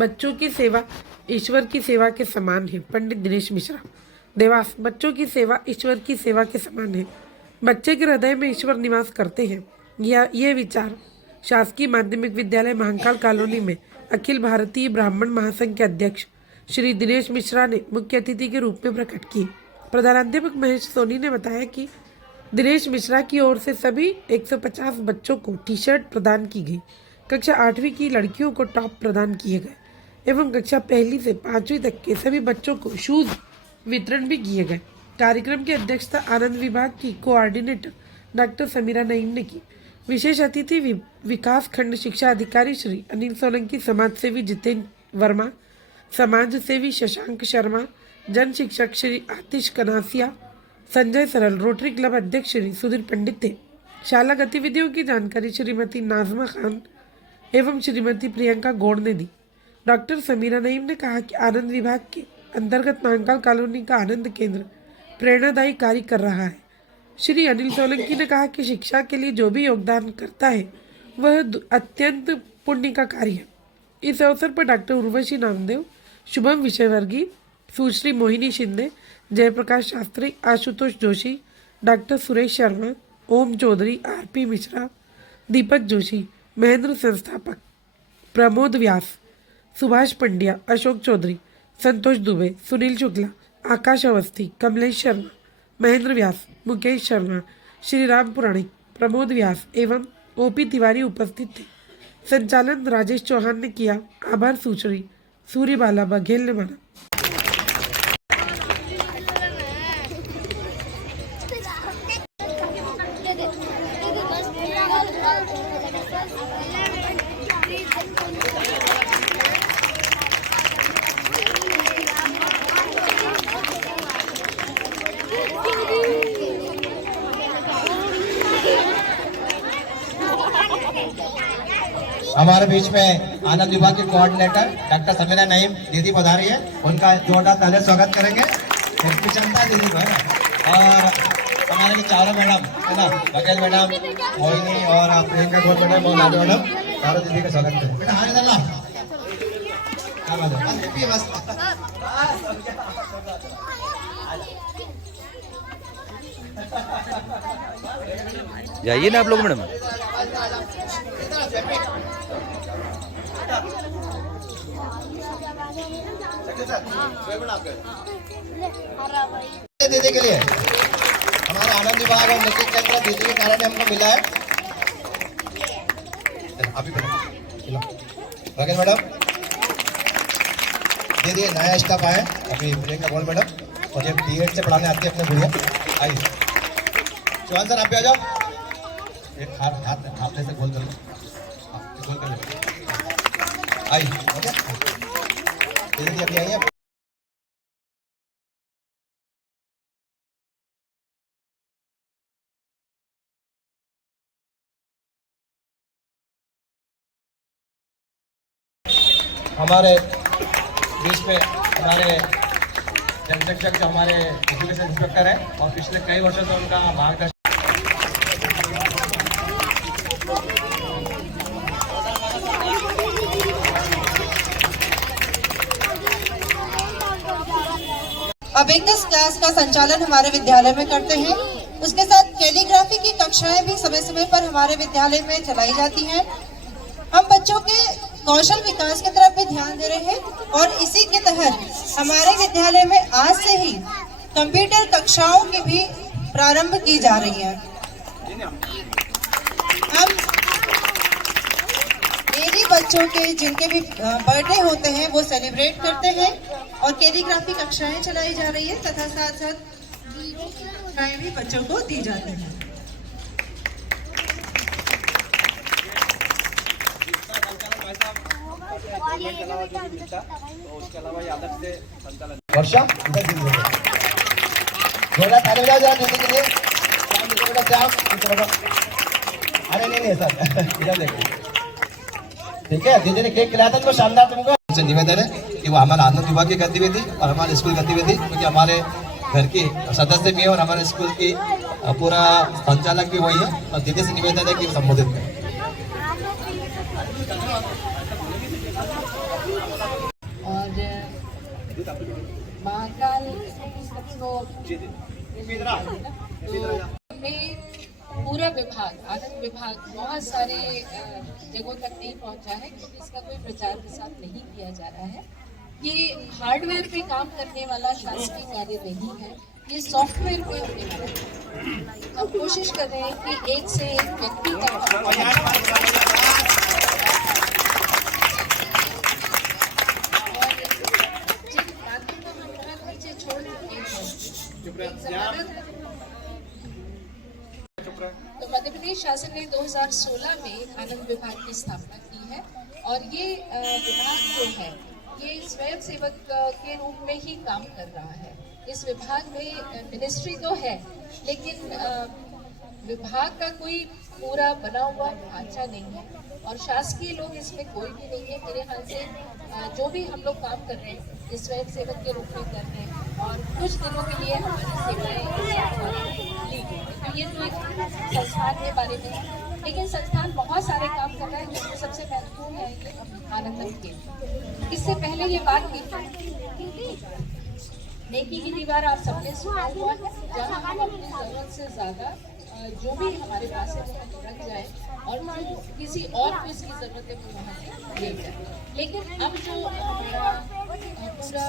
बच्चों की सेवा ईश्वर की सेवा के समान है। पंडित दिनेश मिश्रा। देवास। बच्चों की सेवा ईश्वर की सेवा के समान है। बच्चे के हृदय में ईश्वर निवास करते हैं। ये विचार शासकीय माध्यमिक विद्यालय महाकाल कॉलोनी में अखिल भारतीय ब्राह्मण महासंघ के अध्यक्ष श्री दिनेश मिश्रा ने मुख्य अतिथि के रूप में प्रकट किए। प्रधानाध्यापक महेश सोनी ने बताया कि दिनेश मिश्रा की ओर से सभी 150 बच्चों को टी शर्ट प्रदान की गई। कक्षा 8वीं की लड़कियों को टॉप प्रदान किए गए एवं कक्षा 1 से 5वीं तक के सभी बच्चों को शूज वितरण भी किए गए। कार्यक्रम की अध्यक्षता आनंद विभाग की कोऑर्डिनेटर डॉक्टर समीरा नईम ने की। विशेष अतिथि विकास खंड शिक्षा अधिकारी श्री अनिल सोलंकी, समाज सेवी जितेंद्र वर्मा, समाज सेवी शशांक शर्मा, जन शिक्षक श्री आतिश कनासिया, संजय सरल, रोटरी क्लब अध्यक्ष श्री सुधीर पंडित थे। शाला गतिविधियों की जानकारी श्रीमती नाजमा खान एवं श्रीमती प्रियंका गौड़ ने दी। डॉक्टर समीरा नईम ने कहा कि आनंद विभाग के अंतर्गत महाकाल कॉलोनी का आनंद केंद्र प्रेरणादायी कार्य कर रहा है। श्री अनिल सोलंकी ने कहा कि शिक्षा के लिए जो भी योगदान करता है वह अत्यंत पुण्य का कार्य है। इस अवसर पर डॉक्टर उर्वशी नामदेव, शुभम विषयवर्गीय, सुश्री मोहिनी शिंदे, जयप्रकाश शास्त्री, आशुतोष जोशी, डॉक्टर सुरेश शर्मा, ओम चौधरी, आरपी मिश्रा, दीपक जोशी, महेंद्र संस्थापक, प्रमोद व्यास, सुभाष पंड्या, अशोक चौधरी, संतोष दुबे, सुनील शुक्ला, आकाश अवस्थी, कमलेश शर्मा, महेंद्र व्यास, मुकेश शर्मा, श्री राम पुराणिक, प्रमोद व्यास एवं ओपी तिवारी उपस्थित थे। संचालन राजेश चौहान ने किया। आभार सूचरी सूर्यबाला बघेल ने माना। हमारे बीच में आनंद विभाग के कोऑर्डिनेटर डॉक्टर समीरा नईम दीदी पधारी है, उनका जोरदार तालियों स्वागत करेंगे। जनता दीदी है और हमारे चारों मैडम है ना, बघेल मैडम, मोहिनी और प्रियंका गौड़ मैडम और लाडो मैडम, चारों दीदी का स्वागत करें। बेटा आने देना क्या बात है। जाइए ना आप लोग मैडम। दीदी के लिए हमारे आनंद विभाग और नृत्य केंद्र दीदी के कारण हमको मिला है। अभी बघेल मैडम दीदी नया स्टाफ आए अभी, प्रियंका गौड़ मैडम और ये B.Ed से पढ़ाने आती है अपने गुड़िया। आइए चौहान सर आप भी आ जाओ। एक हाथ से गोल कर लो, गोल कर लो। आइए ओके, दीदी अभी आइए। हमारे बीच में हमारे जनशिक्षक जो हमारे एजुकेशन इंस्पेक्टर है और पिछले कई वर्षों से उनका मार्गदर्शन। अबेकस क्लास का संचालन हमारे विद्यालय में करते हैं। उसके साथ कैलीग्राफी की कक्षाएं भी समय समय पर हमारे विद्यालय में चलाई जाती हैं। हम बच्चों के कौशल विकास की तरफ भी ध्यान दे रहे हैं और इसी के तहत हमारे विद्यालय में आज से ही कंप्यूटर कक्षाओं की भी प्रारंभ की जा रही है। हम डेली बच्चों के जिनके भी बर्थडे होते हैं वो सेलिब्रेट करते हैं और कैलीग्राफी कक्षाएं चलाई जा रही है तथा साथ साथ भी बच्चों को दी जाती है। उसके अलावा यादव से संचालन वर्षा इधर के लिए अरे नहीं सर इधर देखिए, ठीक है। दीदी ने केक खिलाया था तो शानदार। तुमको निवेदन है कि वो हमारा आनंद विभाग की गतिविधि और हमारे स्कूल गतिविधि, क्योंकि हमारे घर की सदस्य भी है और हमारे स्कूल की पूरा संचालक भी वही है, और दीदी से निवेदन है कि संबोधित करें। महाकाल सबको में पूरा विभाग, आनंद विभाग बहुत सारे जगहों तक नहीं पहुंचा है क्योंकि इसका कोई प्रचार प्रसार नहीं किया जा रहा है। ये हार्डवेयर पे काम करने वाला शासकीय कार्य नहीं है, ये सॉफ्टवेयर पे होने वाला है। हम कोशिश कर रहे हैं कि एक से एक व्यक्ति जिन बातों को हम बहुत पीछे छोड़ चुके हैं। तो मध्य प्रदेश शासन ने 2016 में आनंद विभाग की स्थापना की है और ये विभाग जो है ये स्वयं सेवक के रूप में ही काम कर रहा है। इस विभाग में मिनिस्ट्री तो है लेकिन विभाग का कोई पूरा बना हुआ ढांचा नहीं है और शासकीय लोग इसमें कोई भी नहीं है। मेरे ख्याल से जो भी हम लोग काम कर रहे हैं इस स्वयं सेवक के रूप में कर रहे हैं और कुछ दिनों के लिए हमारी सेवाएं ली गई। तो ये तो एक संस्थान के बारे में है, लेकिन संस्थान बहुत सारे काम कर रहा है जिसमें सबसे महत्वपूर्ण है कि आनंदम केंद्र। इससे पहले ये बात की नेकी की दीवार आप सबने सुना हुआ है, जहाँ हम अपनी जरूरत से ज्यादा जो भी हमारे पास है वो रख जाए और जो किसी और को इसकी जरूरत है वो वहाँ से ले जाए। लेकिन अब जो हमारा पूरा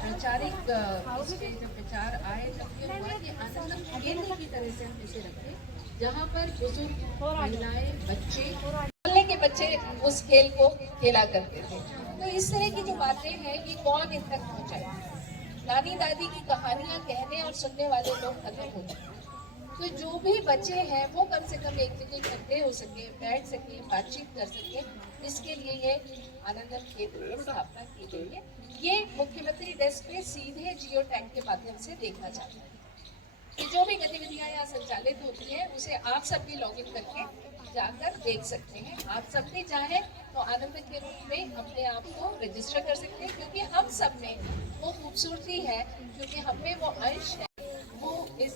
वैचारिक जब विचार आए तब ये हुआ कि आनंद केंद्र की तरह से हम इसे रखें जहाँ पर बुजुर्ग, महिलाएं, बच्चे, मोहल्ले के बच्चे उस खेल को खेला करते थे। तो इस तरह की जो बातें हैं कि कौन इन तक पहुँचाए। नानी दादी की कहानियाँ कहने और सुनने वाले लोग खत्म हो गए। तो जो भी बच्चे हैं वो कम से कम एक जगह इकट्ठे हो सके, बैठ सके, बातचीत कर सके, इसके लिए ये आनंदम केंद्र की स्थापना की गई है। ये मुख्यमंत्री डेस्क पे सीधे जियो टैग के माध्यम से देखा जाता है कि जो भी गतिविधियां यहाँ संचालित होती हैं उसे आप सब भी लॉग इन करके जाकर देख सकते हैं। आप सब भी चाहें तो आनंद के रूप में अपने आप को रजिस्टर कर सकते हैं क्योंकि हम सब में वो खूबसूरती है, क्योंकि हम में वो अंश है वो इस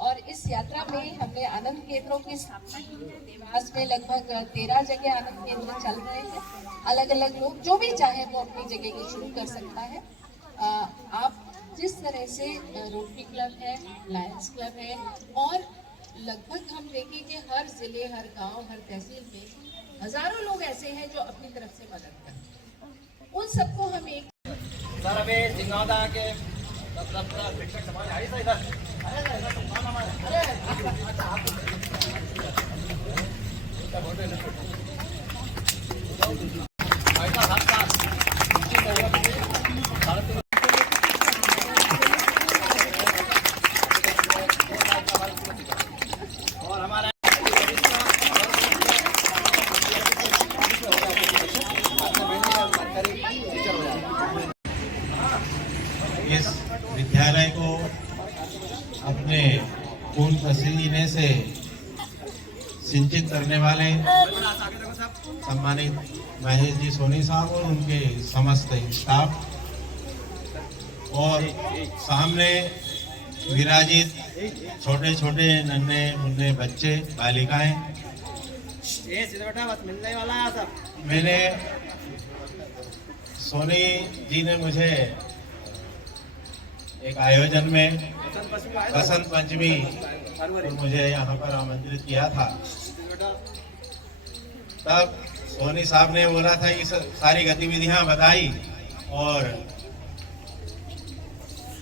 और इस यात्रा में हमने आनंद केंद्रों की स्थापना की है। देवास में लगभग 13 जगह आनंद केंद्र चल रहे हैं। अलग अलग लोग जो भी चाहे वो अपनी जगह की शुरू कर सकता है। आप जिस तरह से रोटरी क्लब है, लायंस क्लब है और लगभग हम देखेंगे हर जिले, हर गांव, हर तहसील में हजारों लोग ऐसे हैं जो अपनी तरफ से मदद करते हैं। उन सबको हम एक शिक्षक समाज आई था इधर और हमारा इस विद्यालय को अपने खून पसीने से सिंचित करने वाले सम्मानित महेश जी सोनी साहब और उनके समस्त स्टाफ और सामने विराजित छोटे छोटे नन्हे मुन्ने बच्चे, बालिकाएं, मिलने वाला है सब। मैंने सोनी जी ने मुझे एक आयोजन में बसंत पंचमी तो मुझे यहाँ पर आमंत्रित किया था। तब सोनी साहब ने बोला था ये सारी गतिविधियां बताई और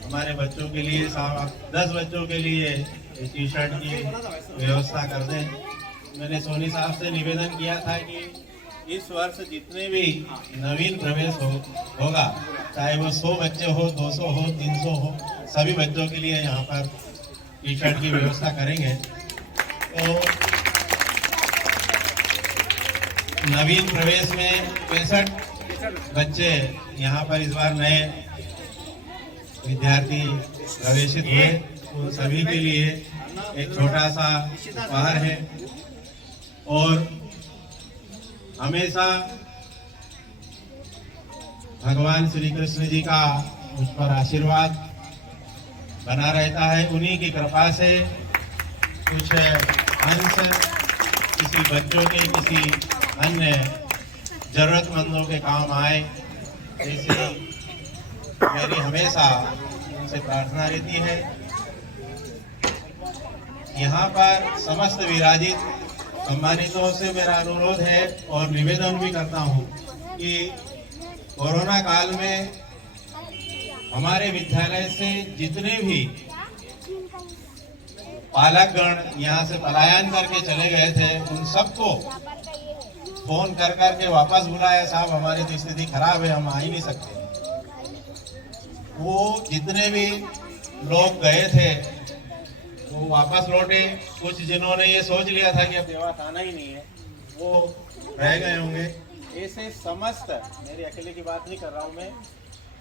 हमारे बच्चों के लिए 10 बच्चों के लिए टी शर्ट की व्यवस्था कर दें। मैंने सोनी साहब से निवेदन किया था कि इस वर्ष जितने भी नवीन प्रवेश होगा, चाहे वो 100 बच्चे हो, 200 हो, 300 हो, सभी बच्चों के लिए यहाँ पर टी शर्ट की व्यवस्था करेंगे। तो नवीन प्रवेश में 65 बच्चे यहाँ पर इस बार नए विद्यार्थी प्रवेशित हुए। तो सभी के लिए एक छोटा सा उपहार है और हमेशा भगवान श्री कृष्ण जी का मुझ पर आशीर्वाद बना रहता है। उन्हीं की कृपा से कुछ अंश किसी बच्चों के, किसी अन्य जरूरतमंदों के काम आए। जैसे मेरी हमेशा उनसे प्रार्थना रहती है। यहाँ पर समस्त विराजित सम्मानितों से मेरा अनुरोध है और निवेदन भी करता हूँ कि कोरोना काल में हमारे विद्यालय से जितने भी पालकगण यहाँ से पलायन करके चले गए थे, उन सबको फोन कर करके वापस बुलाया, साहब हमारी तो स्थिति खराब है, हम आ ही नहीं सकते। वो जितने भी लोग गए थे वो वापस लौटे। कुछ जिन्होंने ये सोच लिया था कि अब देवास आना ही नहीं है, वो रह गए होंगे। ऐसे समस्त, मेरी अकेले की बात नहीं कर रहा हूँ मैं,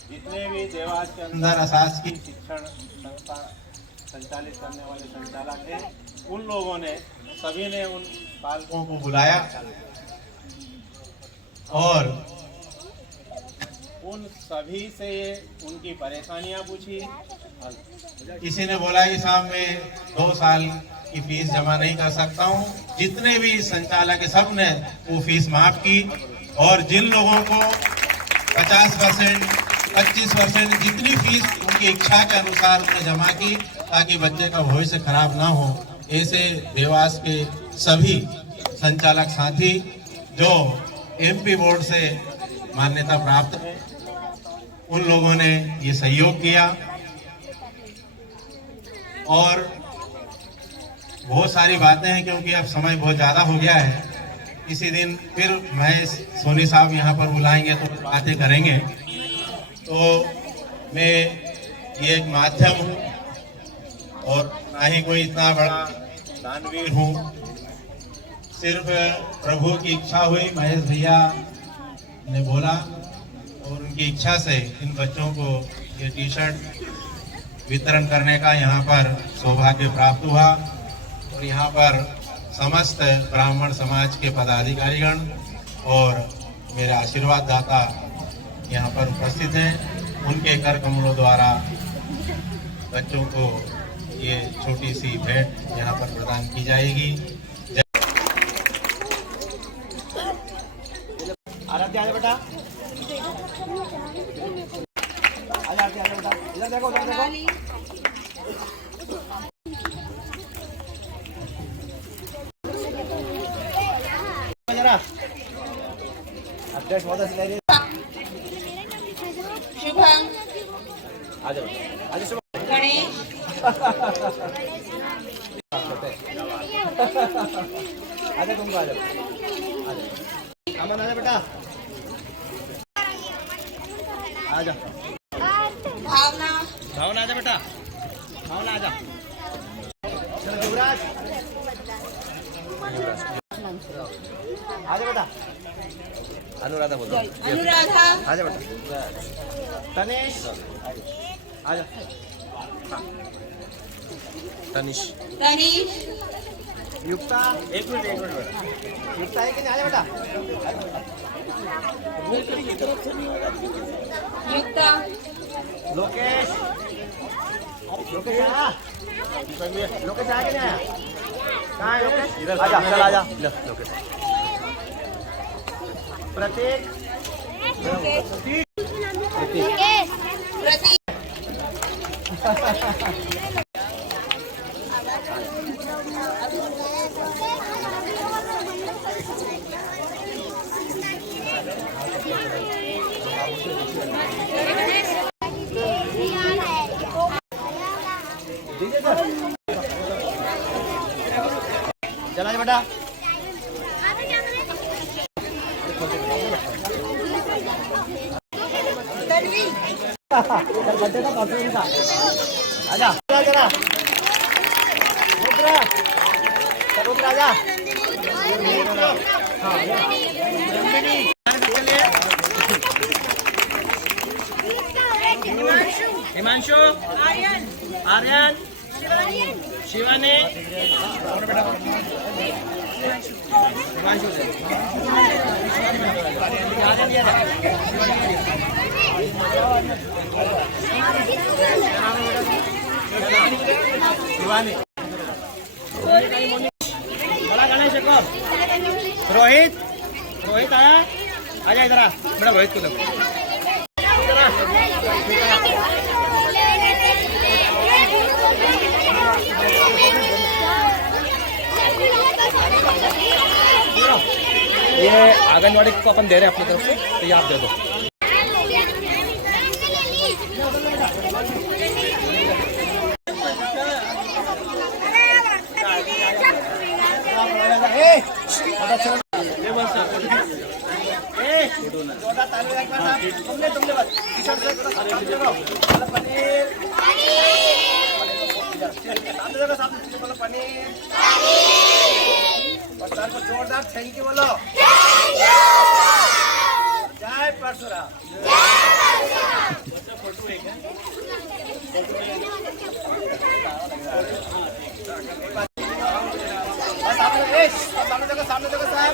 जितने भी देवास के अंदर अशासकीय शिक्षण संस्था संचालित करने वाले संचालक हैं, उन लोगों ने सभी ने उन पालकों को बुलाया और उन सभी से उनकी परेशानियां पूछी। किसी ने बोला कि साहब मैं 2 साल की फीस जमा नहीं कर सकता हूं। जितने भी संचालक है सब ने वो फीस माफ की और जिन लोगों को 50%, 25% जितनी फीस उनकी इच्छा के अनुसार उन्हें जमा की ताकि बच्चे का भविष्य खराब ना हो। ऐसे देवास के सभी संचालक साथी जो एमपी बोर्ड से मान्यता प्राप्त है, उन लोगों ने ये सहयोग किया और बहुत सारी बातें हैं क्योंकि अब समय बहुत ज़्यादा हो गया है। किसी दिन फिर महेश सोनी साहब यहाँ पर बुलाएंगे तो बातें करेंगे। तो मैं ये एक माध्यम हूँ और ना ही कोई इतना बड़ा दानवीर हूँ। सिर्फ प्रभु की इच्छा हुई, महेश भैया ने बोला और उनकी इच्छा से इन बच्चों को ये टी शर्ट वितरण करने का यहाँ पर सौभाग्य प्राप्त हुआ। और यहाँ पर समस्त ब्राह्मण समाज के पदाधिकारीगण और मेरे आशीर्वाद दाता यहाँ पर उपस्थित हैं। उनके कर कमलों द्वारा बच्चों को ये छोटी सी भेंट यहाँ पर प्रदान की जाएगी। आराध्या आजा बेटा, आजा आजा बेटा, इधर देखो, इधर देखो। जरा अध्यक्ष महोदय से ले शुभम, आजा आजा शुभ गणेश, आजा तुमको आजा अमन आजा बेटा, आजा भावना, भावना आजा बेटा, भावना आजा। चलो युवराज आजा बेटा, अनुराधा बोल रहा हूँ। अनुराधा, आजा बेटा, तनिष आजा, तनिष, तनीश, युक्ता, एक मिनट युक्ता है कि नहीं, आजा बेटा, युक्ता, लोकेश, लोकेश आया, लोकेश आया कि नहीं आया, कहाँ है लोकेश, आजा चल आजा, लोकेश, प्रतीक, प्रतीक, चला जा बेटा, आजा जरा रुद्रा आजा, हिमांशु, आर्यन, शिवानी, शिवानी, गणेश रोहित, रोहित आया, आजा इधर आ बेटा, रोहित को दो ये आंगनवाड़ी को अपन दे रहे हैं अपनी तरफ से, तो ये आप दे दो। जोरदार थैंक यू बोलो। जय परशुराम। सामने देखो साहब।